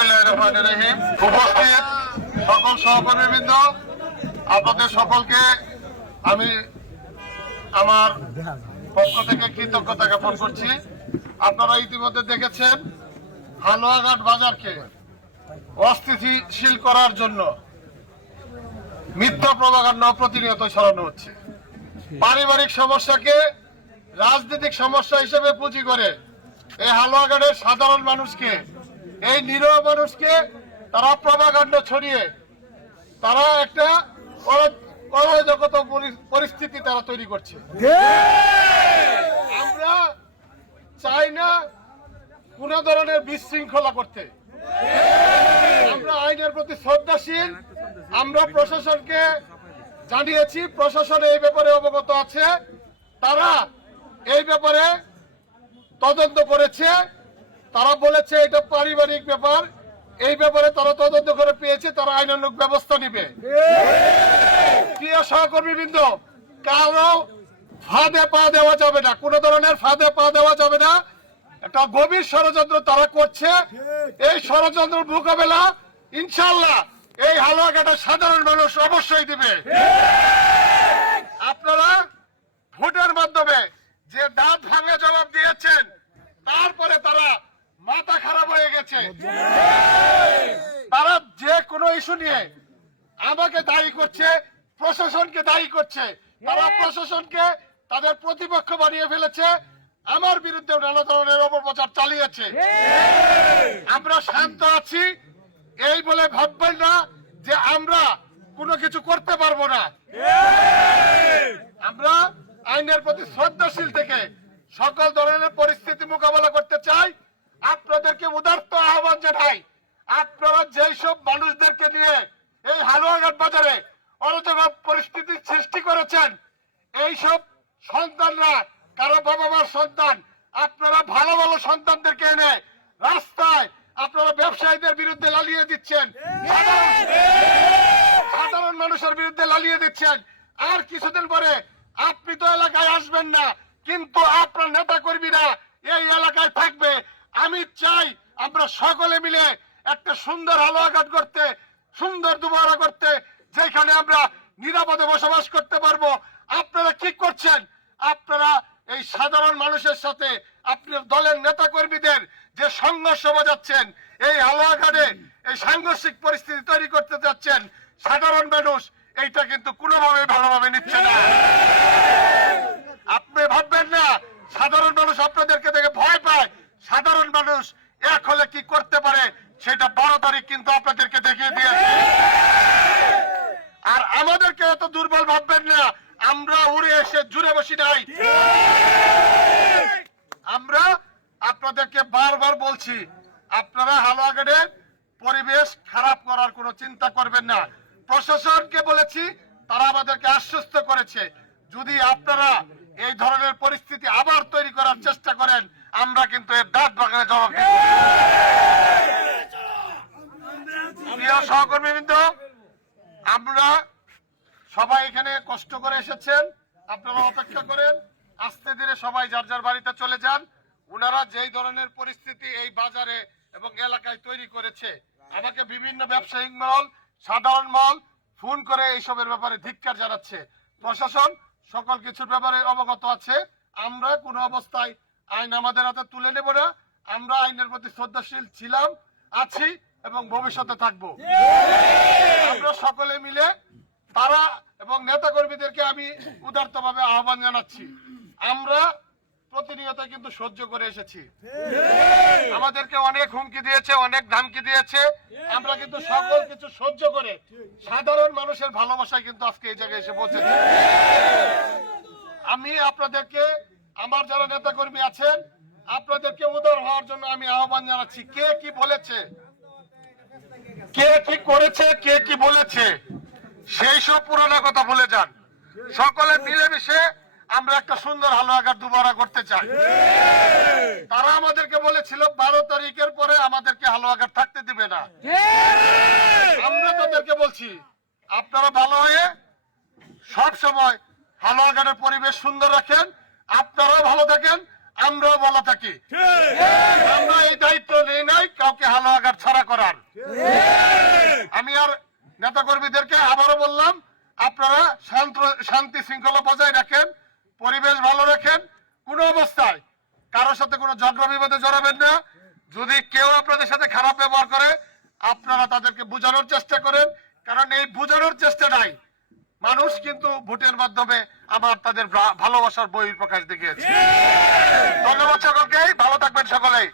বিসমিল্লাহির রহমানির রহিম। উপস্থিত সকল সহকর্মীবৃন্দ, আপনাদের সকলকে আমি আমার পক্ষ থেকে কৃতজ্ঞতা জ্ঞাপন করছি। আপনারা ইতিমধ্যে দেখেছেন হালুয়াঘাট বাজারকে অস্থিতিশীল করার জন্য মিথ্যা প্রপাগান্ডা প্রতিনিয়ত ছড়ানো হচ্ছে। পারিবারিক সমস্যাকে রাজনৈতিক সমস্যা হিসেবে পুঁজি করে এই হালুয়াঘাটের সাধারণ মানুষকে, এই নিরীহ মানুষকে তারা প্রপাগান্ডা ছড়িয়ে তারা একটা অরাজকতা পরিস্থিতি তারা তৈরি করছে। আমরা চাই না কোন ধরনের বিশৃঙ্খলা করতে। আমরা আইনের প্রতি শ্রদ্ধাশীল। আমরা প্রশাসনকে জানিয়েছি, প্রশাসন এই ব্যাপারে অবগত আছে। তারা এই ব্যাপারে তদন্ত করেছে। তারা বলেছে এটা পারিবারিক ব্যাপার, এই ব্যাপারে তারা তদন্ত করে পেয়েছে, তারা আইনানুগ ব্যবস্থা নিবে। প্রিয় সহকর্মীবৃন্দ, কারো ফাঁদে পা দেওয়া যাবে না, কোন ধরনের ফাঁদে পা দেওয়া যাবে না। একটা গভীর ষড়যন্ত্র তারা করছে। এই ষড়যন্ত্র মোকাবেলা ইনশাআল্লাহ এই হালুয়াঘাটের সাধারণ মানুষ অবশ্যই দিবে। আপনারা ভোটের মাধ্যমে যে দাঁত ভাঙা জবাব দিয়েছেন, তারপরে তারা মাথা খারাপ হয়ে গেছে। তারা যে কোনো ইস্যু নিয়ে আমাকে দায়ী করছে, প্রশাসনকে দায়ী করছে। তারা প্রশাসনকে তাদের প্রতিপক্ষ বানিয়ে ফেলেছে, আমার বিরুদ্ধে নানা ধরনের অপপ্রচার চালিয়েছে। আমরা শান্ত আছি এই বলে ভাববেন না যে আমরা কোনো কিছু করতে পারবো না। আমরা আইনের প্রতি শ্রদ্ধাশীল থেকে সকল ধরনের পরিস্থিতি মোকাবেলা করতে চাই। আপনাদেরকে উদারত আহ্বান জানাই, আপনারা যেই সব মানুষদেরকে নিয়ে এই হালুয়াঘাট বাজারে অরাজক পরিস্থিতি সৃষ্টি করেছেন, এই সব সন্তানরা কারো বাবা মার সন্তান, আপনারা ভালো ভালো সন্তানদেরকে এনে রাস্তায় আপনারা ব্যবসায়ীদের বিরুদ্ধে লালিয়ে দিচ্ছেন, সাধারণ মানুষের বিরুদ্ধে লালিয়ে দিচ্ছেন। আর কিছুদিন পরে আপনি তো এলাকায় আসবেন না, কিন্তু আপনার নেতা কর্মীরা এই এলাকায় থাকবে। আমি চাই আমরা সকলে মিলে একটা সুন্দর হালুয়াঘাট করতে, সুন্দর দুবারা করতে, যেখানে আমরা নিরাপদে বসবাস করতে পারবো। আপনারা কি করছেন? আপনারা এই সাধারণ মানুষের সাথে আপনার দলের নেতা কর্মীদের যে সংঘর্ষ বাজাচ্ছেন, এই হালুয়াঘাটে এই সাংঘর্ষিক পরিস্থিতি তৈরি করতে যাচ্ছেন, সাধারণ মানুষ এইটা কিন্তু কোনোভাবে ভালোভাবে নিচ্ছে না। আপনি ভাববেন না সাধারণ মানুষ আপনাদেরকে দেখে ভয় পায়। সাধারণ মানুষ এক হলে কি করতে পারে সেটা 12 তারিখ কিন্তু আপনাদেরকে দেখিয়ে দিয়েছে। আর আমাদেরকে এত দুর্বল ভাববেন না, আমরা উড়ে এসে জুড়ে বসি নাই। আমরা আপনাদেরকে বারবার বলছি, আপনারা হালুয়াঘাটের পরিবেশ খারাপ করার কোনো চিন্তা করবেন না। প্রশাসনকে বলেছি, তারা আমাদেরকে আশ্বস্ত করেছে, যদি আপনারা এই ধরনের পরিস্থিতি আবার তৈরি করার চেষ্টা করেন, আমরা কিন্তু এর দাঁত ভাঙার জবাব দেব। প্রিয় সহকর্মীবৃন্দ, আমরা সবাই এখানে কষ্ট করে এসেছেন, আপনারা অপেক্ষা করেন, আস্তে ধীরে সবাই যার যার বাড়িতে চলে যান। ওনারা যেই ধরনের পরিস্থিতি এই বাজারে এবং এলাকায় তৈরি করেছে, আমাকে বিভিন্ন ব্যবসায়িক মহল, সাধারণ মহল ফোন করে এইসবের ব্যাপারে ধিক্কার জানাচ্ছে। প্রশাসন সকল কিছুর ব্যাপারে অবগত আছে। আমরা কোনো অবস্থায় আইন আমাদের হাতে তুলে নেব না। আমরা আইনের প্রতি শ্রদ্ধাশীল ছিলাম, আছি এবং ভবিষ্যতে থাকবো। আমরা সকলে মিলে তারা এবং নেতা কর্মীদেরকে আমি উদারতভাবে আহ্বান জানাচ্ছি। আমরা প্রতিনিয়ত কিন্তু সহ্য করে এসেছি, আমাদেরকে অনেক হুমকি দিয়েছে, অনেক ধামকি দিয়েছে। আমরা কিন্তু সকল কিছু সহ্য করে সাধারণ মানুষের ভালোবাসায় কিন্তু আজকে এই জায়গায় এসে পৌঁছেছি। আমি আপনাদেরকে, আমার যারা নেতা কর্মী আছেন, আপনাদেরকে উদার হওয়ার জন্য আমি আহ্বান জানাচ্ছি। কে কি বলেছে, কে কি করেছে, কে কি বলেছে, সেই সব পুরোনো কথা ভুলে যান। সকলে মিলেমিশে আমরা একটা সুন্দর হালুয়াঘাট দুবারা করতে চাই। তারা আমাদেরকে বলেছিল 12 তারিখের পরে আমাদেরকে হালুয়াঘাট থাকতে দিবে না। আমরা তাদেরকে বলছি, আপনারা ভালো হয়ে সব সময় হালুয়াঘাটের পরিবেশ সুন্দর রাখেন, আপনারাও ভালো থাকেন, আমরাও ভালো থাকি। আমরা এই দায়িত্ব নেই নাই কাউকে হালুয়াঘাট ছাড়া করার। শান্তি শৃঙ্খলা বজায় রাখেন, পরিবেশ ভালো রাখেন, কোনো অবস্থায় কারোর সাথে কোনো ঝগড়া বিবাদে জড়াবেন না। যদি কেউ আপনাদের সাথে খারাপ ব্যবহার করে আপনারা তাদেরকে বোঝানোর চেষ্টা করেন, কারণ এই বোঝানোর চেষ্টাটাই মানুষ কিন্তু ভোটের মাধ্যমে আমার তাদের ভালোবাসার বহিঃপ্রকাশ দেখিয়েছে। ধন্যবাদ সকলকে, ভালো থাকবেন সকলেই।